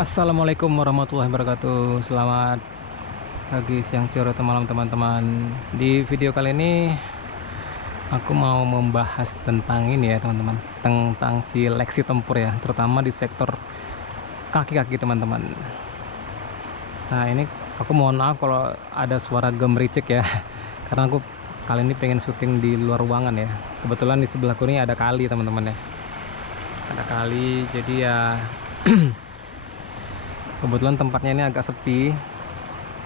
Assalamualaikum warahmatullahi wabarakatuh. Selamat pagi, siang, sore, atau malam teman-teman. Di video kali ini aku mau membahas tentang ini ya teman-teman, tentang si Lexi tempur ya, terutama di sektor kaki-kaki teman-teman. Nah ini aku mohon maaf kalau ada suara gemericik ya, karena aku kali ini pengen syuting di luar ruangan ya. Kebetulan di sebelahku ini ada kali teman-teman ya, ada kali, jadi ya kebetulan tempatnya ini agak sepi,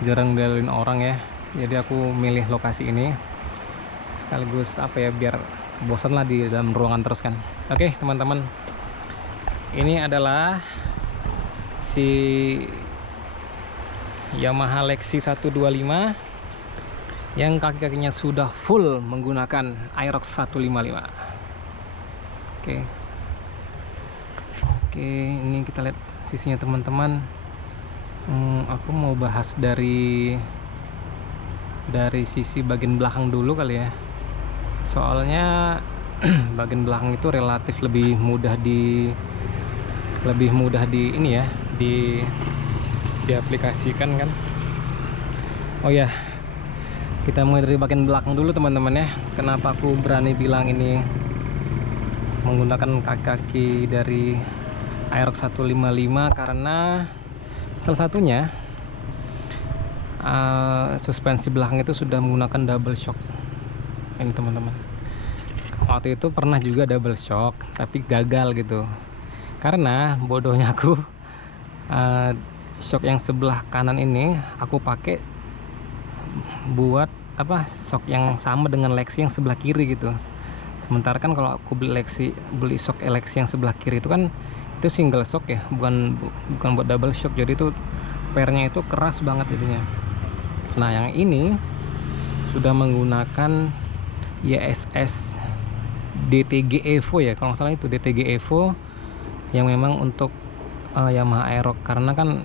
jarang dilalui orang ya. Jadi aku milih lokasi ini sekaligus apa ya, biar bosan lah di dalam ruangan terus kan. Oke teman-teman, ini adalah si Yamaha Lexi 125 yang kaki-kakinya sudah full menggunakan Aerox 155. Oke, ini kita lihat sisinya teman-teman. Aku mau bahas dari sisi bagian belakang dulu kali ya, soalnya bagian belakang itu relatif lebih mudah di ini ya, diaplikasikan kan. Oh ya, kita mulai dari bagian belakang dulu teman-teman ya. Kenapa aku berani bilang ini menggunakan kaki-kaki dari Aerox 155? Karena salah satunya suspensi belakang itu sudah menggunakan double shock ini teman-teman. Waktu itu pernah juga double shock tapi gagal gitu, karena bodohnya aku shock yang sebelah kanan ini aku pakai buat apa, shock yang sama dengan Lexi yang sebelah kiri gitu. Sementara kan kalau aku beli shock Lexi yang sebelah kiri itu kan itu single shock ya, bukan buat double shock, jadi itu pernya itu keras banget jadinya. Nah yang ini sudah menggunakan YSS DTG Evo ya, kalau nggak salah itu DTG Evo, yang memang untuk Yamaha Aerox, karena kan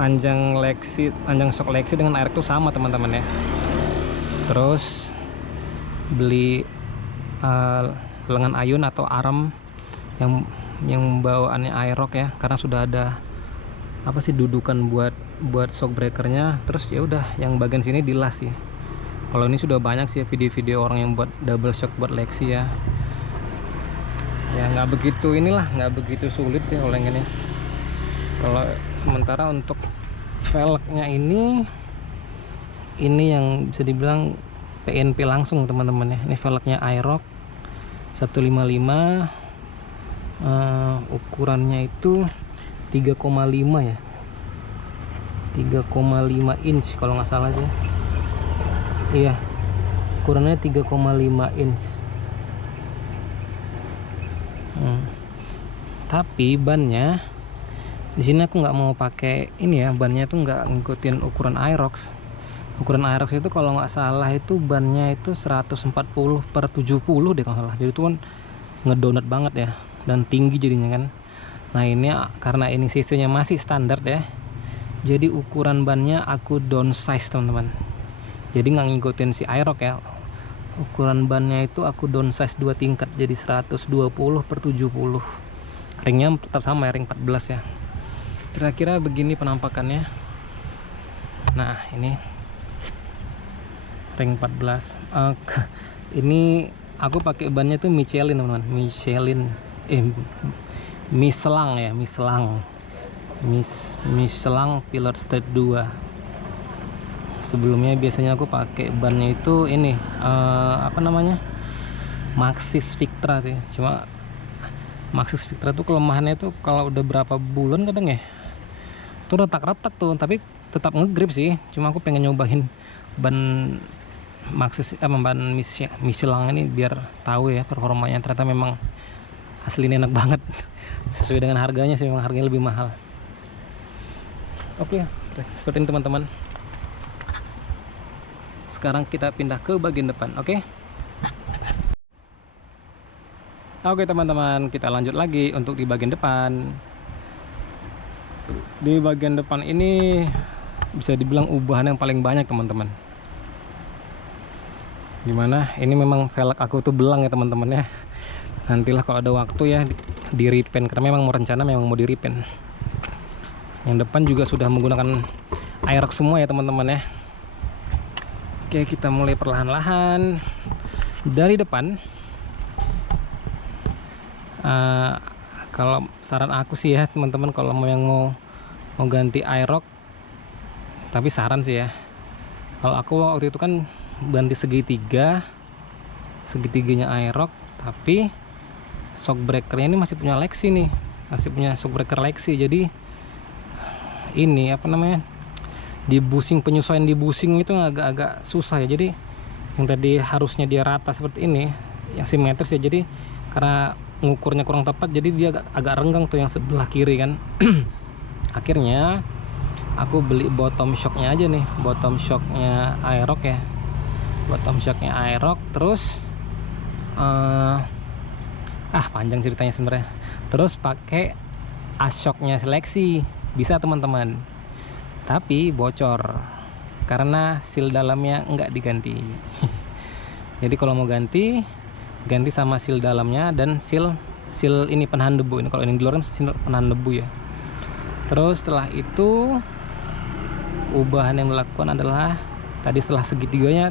panjang shock Lexi dengan Aerox itu sama teman-teman ya. Terus beli lengan ayun atau arm yang bawaannya Aerox ya, karena sudah ada apa sih, dudukan buat shock breakernya. Terus ya udah yang bagian sini dilas sih. Kalau ini sudah banyak sih video-video orang yang buat double shock buat Lexi ya. Ya nggak begitu sulit sih kalau yang ini. Kalau sementara untuk velgnya ini yang bisa dibilang PNP langsung teman-teman ya. Ini velgnya Aerox 155, ukurannya itu 3,5 ya, 3,5 inch kalau nggak salah sih. Iya, ukurannya 3,5 inch. Tapi bannya di sini aku nggak mau pakai ini ya, bannya itu nggak ngikutin ukuran Aerox. Ukuran Aerox itu kalau nggak salah itu bannya itu 140/70 deh kalau salah. Jadi itu kan ngedonat banget ya, dan tinggi jadinya kan. Nah ini karena ini sistemnya masih standar ya, jadi ukuran bannya aku downsize teman-teman. Jadi nggak ngikutin si Aerox ya, ukuran bannya itu aku downsize 2 tingkat jadi 120/70. Ringnya tetap sama ya, ring 14 ya. Kira-kira begini penampakannya. Nah ini ring 14. Ini aku pakai bannya tuh Michelin teman-teman, Michelin Pilot Street 2. Sebelumnya biasanya aku pakai bannya itu ini apa namanya, Maxxis Victra sih. Cuma Maxxis Victra tuh kelemahannya tuh kalau udah berapa bulan kadang ya tuh retak-retak tuh, tapi tetap ngegrip sih. Cuma aku pengen nyobain ban Maxxis ban Michelin ini biar tahu ya performanya. Ternyata memang aslinya enak banget. Sesuai dengan harganya sih, memang harganya lebih mahal. Oke, seperti ini teman-teman. Sekarang kita pindah ke bagian depan. Oke teman-teman, kita lanjut lagi untuk di bagian depan. Di bagian depan ini bisa dibilang ubahan yang paling banyak teman-teman. Dimana ini memang velg aku tuh belang ya teman-teman ya. Nantilah kalau ada waktu ya di repaint, karena memang mau rencana memang mau di repaint. Yang depan juga sudah menggunakan aerox semua ya teman-teman ya. Oke, kita mulai perlahan-lahan dari depan. Kalau saran aku sih ya teman-teman, kalau mau ganti aerox, tapi saran sih ya, kalau aku waktu itu kan ganti segitiganya aerox, tapi shock breakernya ini masih punya Lexi nih, masih punya shock breaker Lexi. Jadi ini apa namanya, di bushing, penyesuaian di bushing itu agak-agak susah ya. Jadi yang tadi harusnya dia rata seperti ini, yang simetris ya, jadi karena ngukurnya kurang tepat, jadi dia agak renggang tuh yang sebelah kiri kan. Akhirnya aku beli bottom shocknya aja nih, bottom shocknya aerox ya, bottom shocknya aerox. Terus panjang ceritanya sebenarnya. Terus pakai Ashoknya Lexi bisa teman-teman, tapi bocor karena seal dalamnya enggak diganti. Jadi kalau mau ganti sama seal dalamnya dan seal ini penahan debu. Ini kalau ini di luar kan seal penahan debu ya. Terus setelah itu ubahan yang dilakukan adalah tadi setelah segitiganya,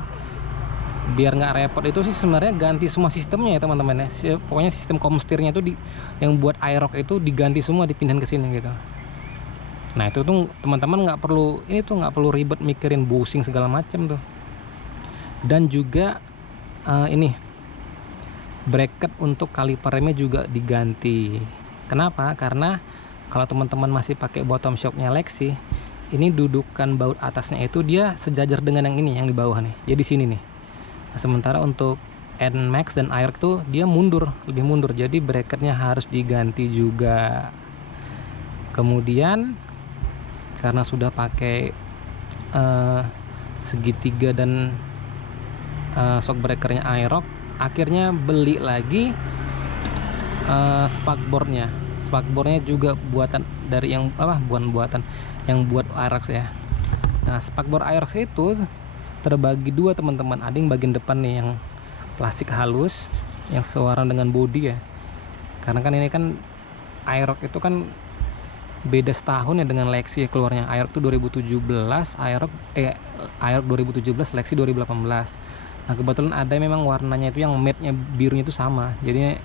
biar nggak repot itu sih sebenarnya ganti semua sistemnya ya teman-teman ya. Pokoknya sistem komstirnya itu yang buat aerox itu diganti semua, dipindahin ke sini gitu. Nah itu tuh teman-teman nggak perlu ribet mikirin bushing segala macam tuh. Dan juga ini bracket untuk kaliper remnya juga diganti. Kenapa? Karena kalau teman-teman masih pakai bottom shocknya Lexi, ini dudukan baut atasnya itu dia sejajar dengan yang ini, yang di bawah nih. Jadi sini nih. Nah, sementara untuk NMAX dan aerox tuh dia lebih mundur. Jadi bracketnya harus diganti juga. Kemudian karena sudah pakai segitiga dan shock breakernya aerox, akhirnya beli lagi spakbornya juga buatan dari yang yang buat aerox ya. Nah spakbor aerox itu terbagi dua teman-teman. Ada yang bagian depan nih yang plastik halus yang sewarna dengan bodi ya, karena kan ini kan aerox itu kan beda setahun ya dengan Lexi ya keluarnya. Aerox itu 2017, aerox 2017, Lexi 2018. Nah kebetulan ada memang warnanya itu yang matte-nya birunya itu sama, jadi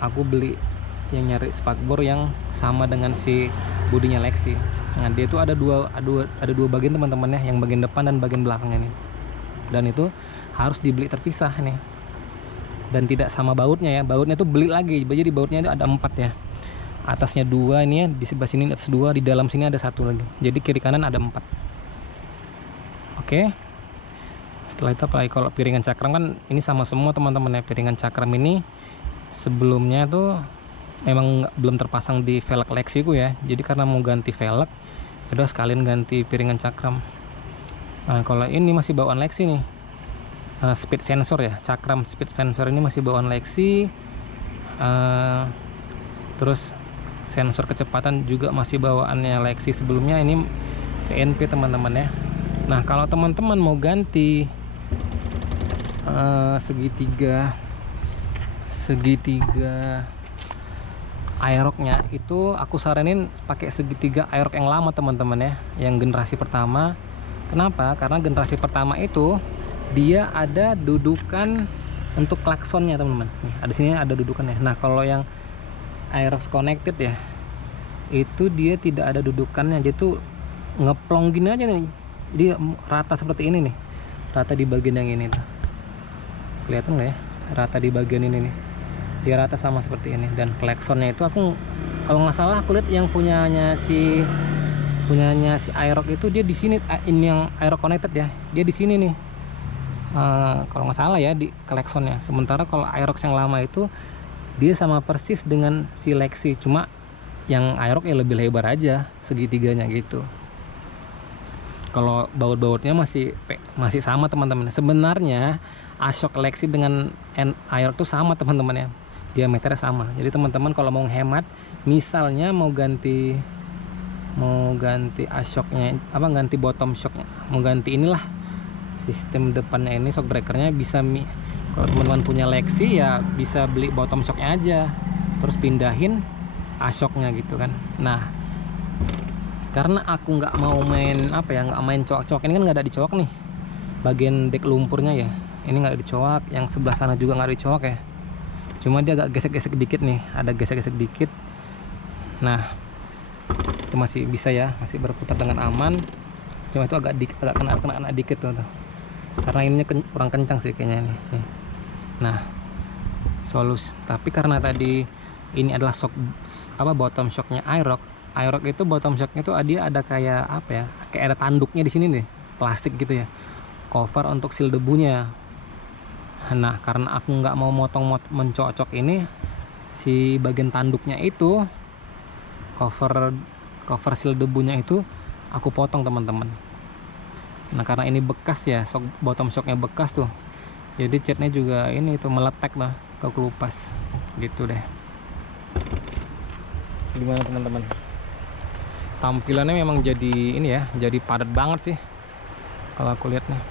aku beli yang nyari spakbor yang sama dengan si bodinya Lexi. Nah dia itu ada dua bagian teman-teman ya, yang bagian depan dan bagian belakangnya nih, dan itu harus dibeli terpisah nih, dan tidak sama bautnya ya. Bautnya tuh beli lagi, jadi bautnya itu ada 4 ya, atasnya 2 ini ya, di sebelah sini atas 2, di dalam sini ada 1 lagi, jadi kiri kanan ada 4. Oke. Setelah itu apalagi kalau piringan cakram kan ini sama semua teman-teman ya. Piringan cakram ini sebelumnya tuh memang belum terpasang di velg Lexi ku ya, jadi karena mau ganti velg udah sekalian ganti piringan cakram. Nah kalau ini masih bawaan Lexi nih, speed sensor ya, cakram speed sensor ini masih bawaan Lexi. Terus sensor kecepatan juga masih bawaannya Lexi sebelumnya, ini PNP teman-teman ya. Nah kalau teman-teman mau ganti segitiga aeroxnya, itu aku saranin pakai segitiga aerox yang lama teman-teman ya, yang generasi pertama. Kenapa? Karena generasi pertama itu dia ada dudukan untuk klaksonnya teman-teman. Nih, ada sini ada dudukannya. Nah kalau yang aerox connected ya, itu dia tidak ada dudukannya, dia tuh ngeplong gini aja nih, dia rata seperti ini nih, rata di bagian yang ini tuh. Kelihatan nggak ya, rata di bagian ini nih, dia rata sama seperti ini. Dan klaksonnya itu aku kalau nggak salah aku lihat yang punyanya si aerox itu dia di sini, ini yang aerox connected ya, dia di sini nih, kalau nggak salah ya, di klaksonnya. Sementara kalau aerox yang lama itu dia sama persis dengan si Lexi, cuma yang aerox ya lebih lebar aja segitiganya gitu. Kalau baut-bautnya masih sama teman-teman. Sebenarnya Ashok Lexi dengan aerox itu sama teman-teman ya, diameternya sama. Jadi teman-teman kalau mau hemat, misalnya mau ganti Ashoknya ganti bottom shocknya, mau ganti inilah sistem depannya ini, shock breakernya, bisa kalau teman-teman punya Lexi ya bisa beli bottom shocknya aja, terus pindahin Ashoknya gitu kan. Nah Karena aku nggak mau main apa ya, nggak main coak-coak. Ini kan nggak ada dicoak nih bagian dek lumpurnya ya, ini nggak ada dicoak. Yang sebelah sana juga nggak ada dicoak ya, cuma dia agak gesek-gesek dikit nih, ada gesek-gesek dikit. Nah itu masih bisa ya, masih berputar dengan aman. Cuma itu agak kena dikit tuh. Karena ininya kurang kencang sih kayaknya nih. Nah solusi, tapi karena tadi ini adalah shock apa, bottom shocknya Aerox. Aerox itu bottom shocknya itu dia ada kayak apa ya, kayak ada tanduknya di sini nih, plastik gitu ya, cover untuk seal debunya. Nah karena aku nggak mau mencocok ini, si bagian tanduknya itu, cover seal debunya itu aku potong teman-teman. Nah karena ini bekas ya, bottom shocknya bekas tuh, jadi catnya juga ini itu meletek lah, kelupas gitu deh. Gimana teman-teman, tampilannya memang jadi ini ya, jadi padat banget sih kalau aku lihat nih.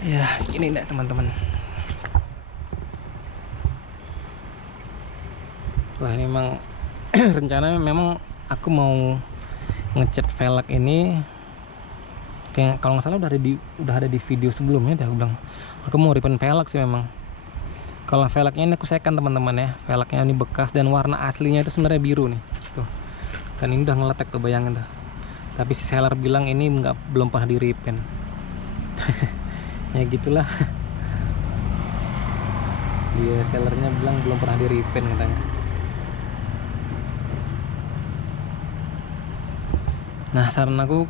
Ya ini enggak teman-teman. Wah ini memang rencananya memang aku mau ngecat velg ini, kayak kalau nggak salah udah ada di video sebelumnya deh. Aku bilang aku mau repaint velg sih memang. Kalau velgnya ini aku sekan teman-teman ya, velgnya ini bekas dan warna aslinya itu sebenarnya biru nih tuh, dan ini udah ngeletek tuh, bayangin tuh. Tapi si seller bilang ini belum pernah di repaint. Ya gitulah, dia sellernya bilang belum pernah di repaint katanya. Nah saran aku,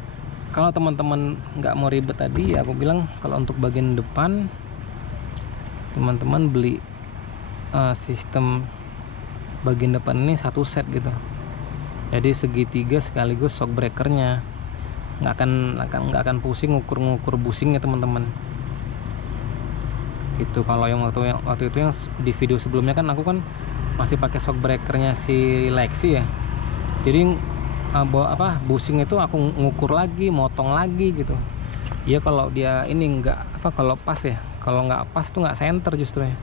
kalau teman-teman nggak mau ribet tadi ya, aku bilang kalau untuk bagian depan teman-teman beli sistem bagian depan ini satu set gitu. Jadi segitiga sekaligus shock breakernya, nggak akan pusing ngukur busingnya teman-teman. Itu kalau yang waktu itu yang di video sebelumnya kan aku kan masih pakai shock breakernya si Lexi ya. Jadi busing itu aku ngukur lagi, motong lagi gitu. Ya kalau dia ini nggak kalau pas ya, kalau nggak pas tuh nggak center justru ya.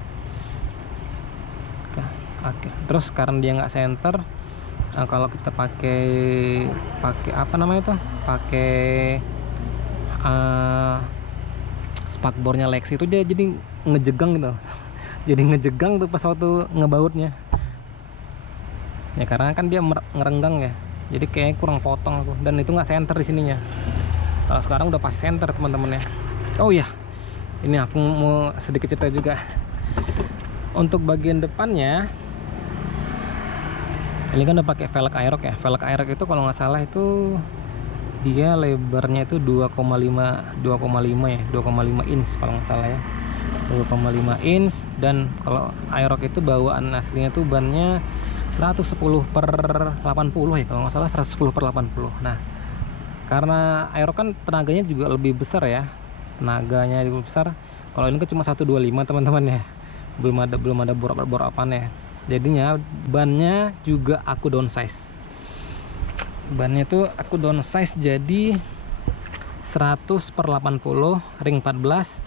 Oke. Terus karena dia nggak center, kalau kita pakai apa namanya tuh, pakai spakbornya Lexi itu dia jadi ngejegang gitu. Jadi ngejegang tuh pas waktu ngebautnya ya, karena kan dia ngerenggang ya, jadi kayak kurang potong aku, dan itu nggak center di sininya. Kalau sekarang udah pas center teman-teman ya. Oh ya, ini aku mau sedikit cerita juga. Untuk bagian depannya ini kan udah pakai velg Aerox ya. Velg Aerox itu kalau nggak salah itu dia lebarnya itu 2,5 ya, 2,5 inch kalau nggak salah ya, 2,5 inch. Dan kalau Aerox itu bawaan aslinya tuh bannya 110/80 ya kalau nggak salah, 110/80. Nah karena Aerox kan tenaganya juga lebih besar ya, tenaganya lebih besar. Kalau ini kan cuma 125 teman-teman ya, belum ada bor-boran ya. Jadinya bannya juga aku downsize. Bannya tuh aku downsize jadi 100/80 ring 14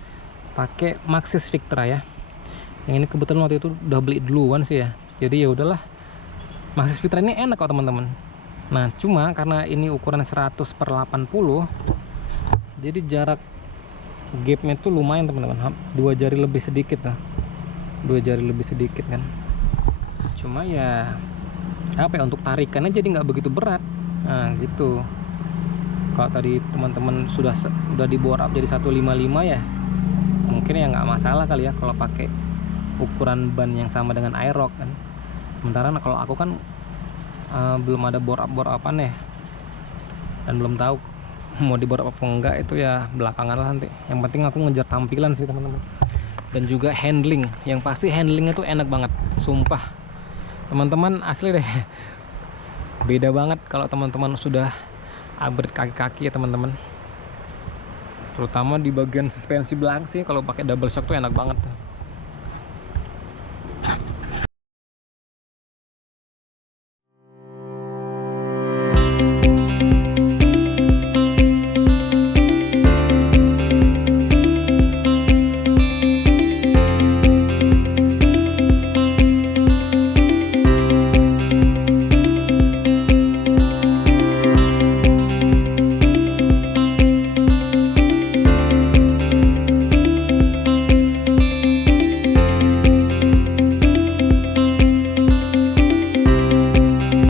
pakai Maxxis Victra ya. Yang ini kebetulan waktu itu udah beli duluan sih ya. Jadi ya udahlah. Maxxis Victra ini enak kok teman-teman. Nah, cuma karena ini ukuran 100/80, jadi jarak gapnya tuh lumayan teman-teman. 2 jari lebih sedikit lah. 2 jari lebih sedikit kan. Cuma ya apa ya, untuk tarikannya jadi nggak begitu berat. Nah gitu. Kalau tadi teman-teman sudah di bore up jadi 155 ya, mungkin ya nggak masalah kali ya kalau pakai ukuran ban yang sama dengan Aerox kan. Sementara kalau aku kan belum ada bore upan ya, dan belum tahu mau di bore up apa enggak, itu ya belakangan lah nanti. Yang penting aku ngejar tampilan sih teman-teman, dan juga handling. Yang pasti handlingnya tuh enak banget, sumpah teman-teman, asli deh. Beda banget kalau teman-teman sudah upgrade kaki-kaki ya teman-teman. Terutama di bagian suspensi belakang sih, kalau pakai double shock tuh enak banget tuh.